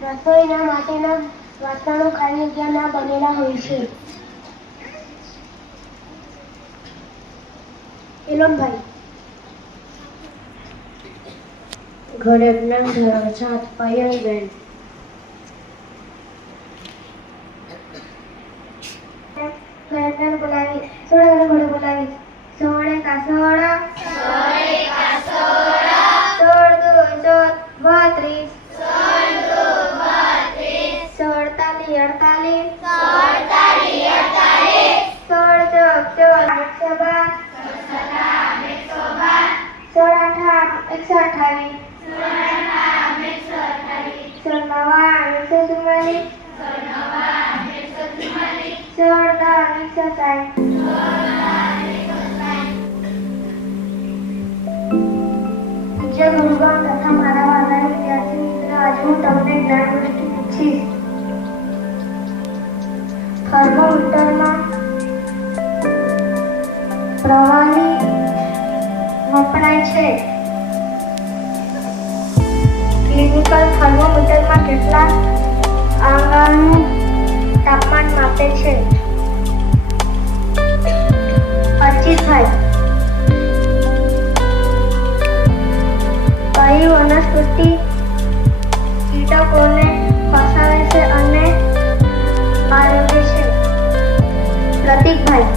રસોઈના માટેના વાસણો ખાલી જગ્યાના બનેલા હોય છે. એલમભાઈ ઘરે જ્ઞાન ધરાવે સાથ પાયલબેન. ઘરે બોલાવી સોળે ઘરે બોલાવી સોળે કાસોડા સોળ દુ 32 સોળતાલી 48 સોળ ચોક 112 સોળ આઠા 128 સોળ નવા 144 સોળ દા 160 પૂજ્ય ગુરુગણ તથા મારા વાલા વિદ્યાર્થી મિત્રો, આજે હું તમને જ્ઞાનવૃત્તિ પૂછીશ. થર્મોમીટરમાં પ્રવાહી વપરાય છે. ક્લિનિકલ થર્મોમીટરમાં કેટલા આંગળાનું તાપમાન માપે છે? 25. કઈ વનસ્પતિ કીટકોને ફસાવે છે અને આરોગે છે? પ્રતીકભાઈ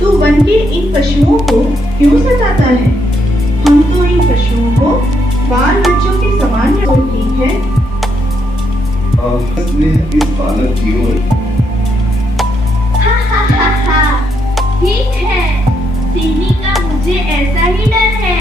तू बनके इन पशुओं को क्यों सताता है? हम तो इन पशुओं को बाल बच्चों के समान तो ठीक है। इस बालक की ओर ठीक है, सीनी का मुझे ऐसा ही डर है।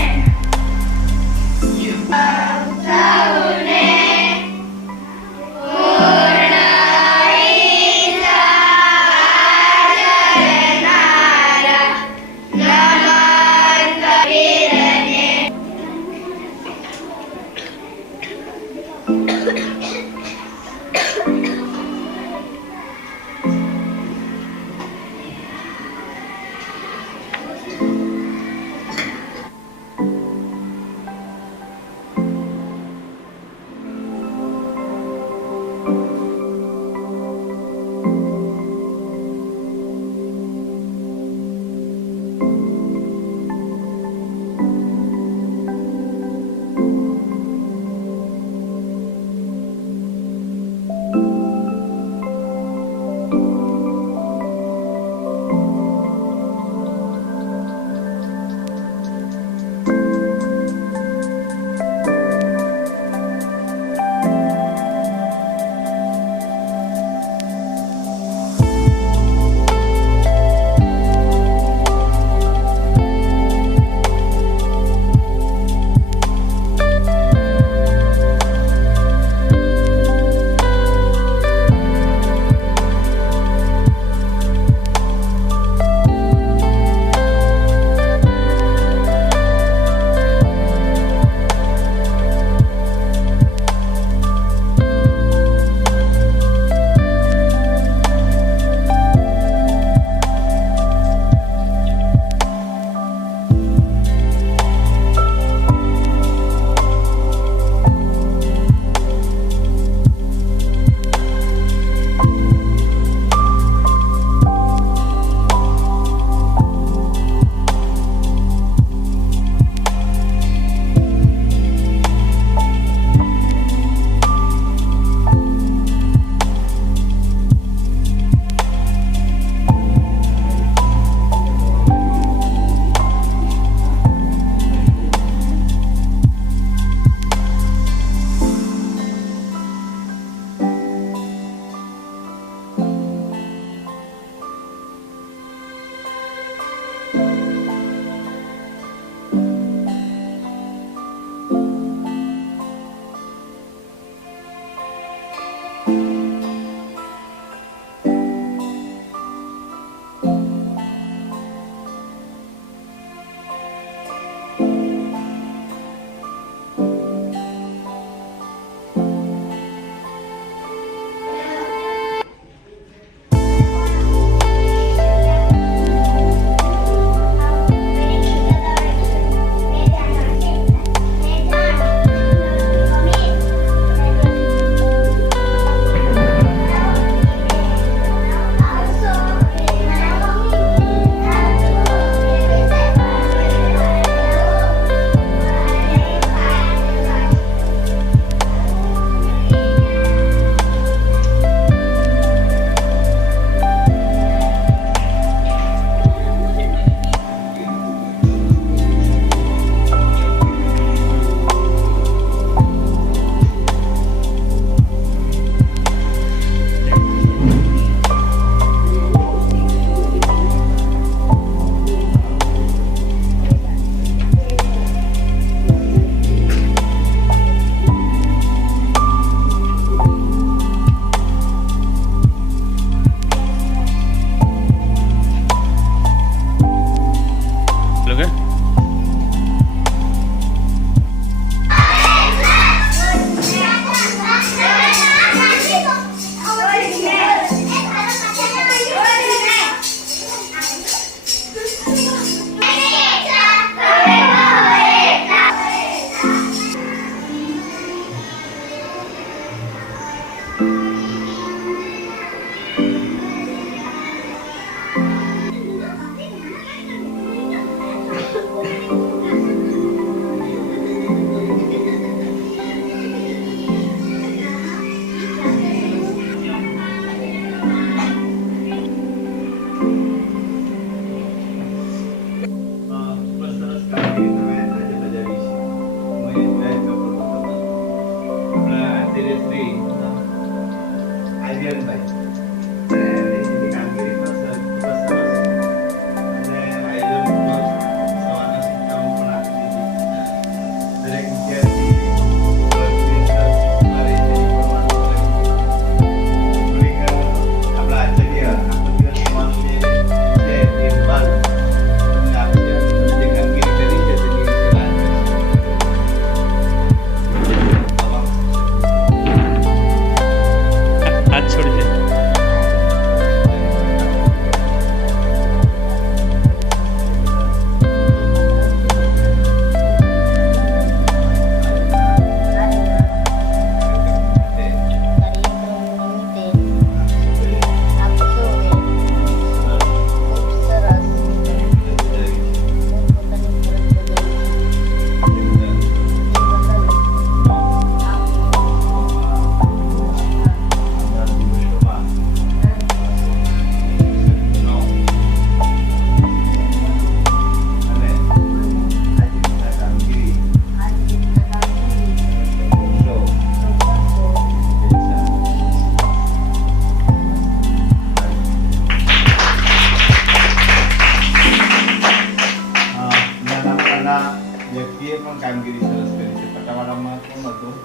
કામગીરી સરસ કરી છે. પટાવાળામાં કોણ હતું?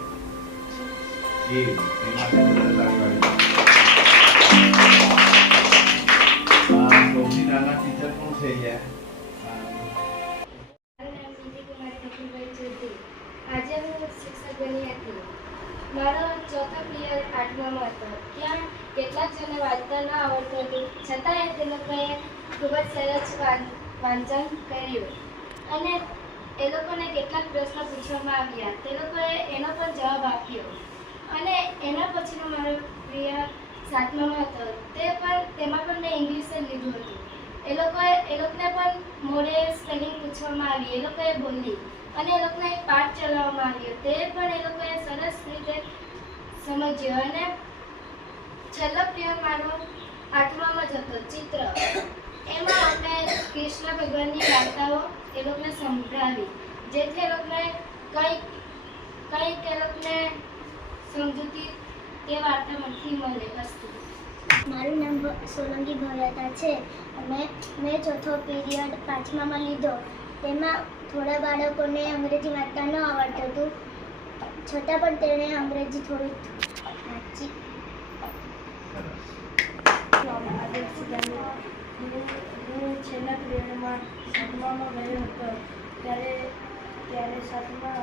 એ માટે તાળી પાડી. સૌથી નાના ટીચર કોણ છે અહીંયા? મારું નામ નિધિ કુમારી નકુલભાઈ ચૌધરી. આજે હું શિક્ષક બની હતી. મારો ચોથો પિરિયડ 8મામાં હતો. ત્યાં કેટલાક જણને વાંચતા ન આવડતું હતું, છતાંય તે લોકોએ ખૂબ જ સરસ વાંચન કર્યું અને એ લોકોને કેટલાક પ્રશ્નો પૂછવામાં આવ્યા. તે લોકોએ એનો પણ જવાબ આપ્યો અને એના પછીનો મારો પિરિયડ 7મામાં હતો. તેમાં પણ મેં ઇંગ્લિશ જ લીધું હતું. એ લોકોને પણ મોડે સ્પેલિંગ પૂછવામાં આવી. એ લોકોએ બોલી અને એ લોકોને એક પાઠ ચલાવવામાં આવ્યો. તે પણ એ લોકોએ સરસ રીતે સમજ્યો અને છેલ્લો પિરિયડ મારો 8મામાં જ હતો, ચિત્ર. એમાં અમે કૃષ્ણ ભગવાનની વાર્તાઓ એ લોકોને સંભળાવી, જેથી એ લોકોને કંઈક એ લોકોને સમજૂતી તે વાર્તામાંથી મળે. અસ્તુ. મારું નામ સોલંકી ભવ્યતા છે અને મેં ચોથો પીરિયડ 5મામાં લીધો. તેમાં થોડા બાળકોને અંગ્રેજી વાંચતા ન આવડતું હતું, છતાં પણ તેણે અંગ્રેજી થોડું વાંચી. હું છેલ્લા પિરિયડમાં 7મામાં ગયો હતો. ત્યારે 7મા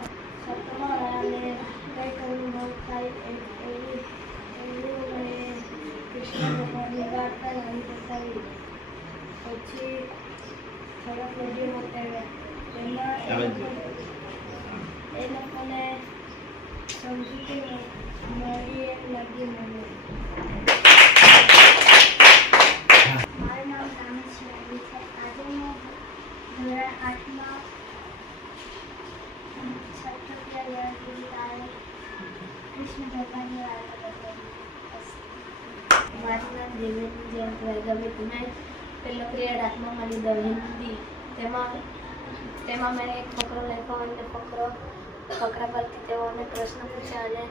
અને કંઈક અનુભવ થાય એવું મને કૃષ્ણ ભગવાનની વાર્તા નાની બતાવી. પછી થોડાક વિડીયો બતાવ્યા. એ લોકોને સમજૂતી મળી એમ લાગી મને. મારું નામ રામેશ શિવાજી છે. આજે હું ધોરણ 8માં છઠ્ઠો પિરિયડ કૃષ્ણ ભગવાનની વાર્તા બતાવી. મારું નામ દેવેન્દ્ર જયંતભાઈ ગમે. મેં પહેલો પિરિયડ 8મામાં લીધો, હિન્દી. તેમાં મેં એક ફકરો લખ્યો અને ફકરા પરથી તેઓને પ્રશ્ન પૂછ્યા અને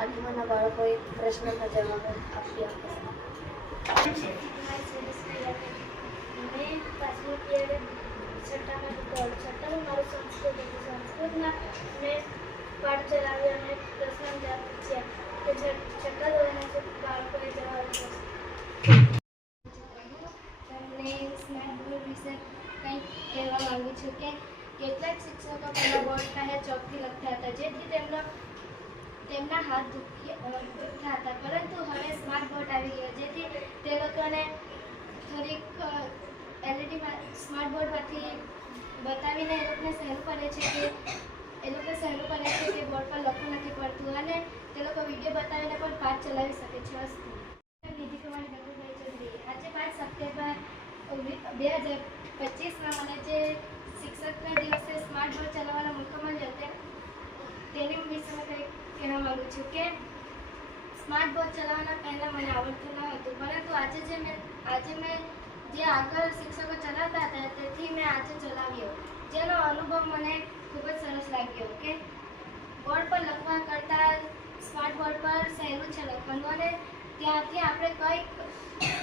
આજુબાજુના બાળકોએ પ્રશ્નના જવાબ આપ્યા. મેં 5મો પિરિયડ 6મામાં લીધો. 6મામાં મારું સંસ્કૃત હતું. સંસ્કૃતમાં મેં પાઠ ચલાવ્યો અને પ્રશ્ન જવાબ પૂછ્યા. તો 6મા ધોરણના બાળકોએ જવાબ આપ્યો. તમને સ્માર્ટ બોર્ડ વિશે કંઈક કહેવા માંગુ છું કે કેટલાક શિક્ષકો પહેલાં બોર્ડ પાસે ચોકથી લખતા હતા, જેથી તેમના હાથ દુખતા હતા. પરંતુ હવે સ્માર્ટ બોર્ડ આવી ગયો, જેથી તે લોકોને થોડીક LED સ્માર્ટ બોર્ડમાંથી બતાવીને એ લોકોને સહેલું પડે છે કે બોર્ડ પર લખવું નથી પડતું અને તે લોકો વિડીયો બતાવીને પણ પાઠ ચલાવી શકે છે. અસ્તુ. નિધિ કુમારી નકુલભાઈ ચૌધરી. આજે 5 સપ્ટેમ્બર 2025માં મને જે શિક્ષકના દિવસે સ્માર્ટ બોર્ડ ચલાવવાનો મોકો મળ્યો તેની વિશે મેં કંઈક કહેવા માગું છું કે સ્માર્ટ બોર્ડ ચલાવવાના પહેલાં મને આવડતું ન હતું, પરંતુ આજે મેં જે આગળ શિક્ષકો ચલાવતા હતા તેથી મેં આજે ચલાવ્યો, જેનો અનુભવ મને ખૂબ જ સરસ લાગ્યો કે બોર્ડ પર લખવા કરતાં સ્માર્ટ બોર્ડ પર સહેલું છે લખવાનું અને ત્યાંથી આપણે કંઈક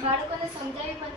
બાળકોને સમજાવી પણ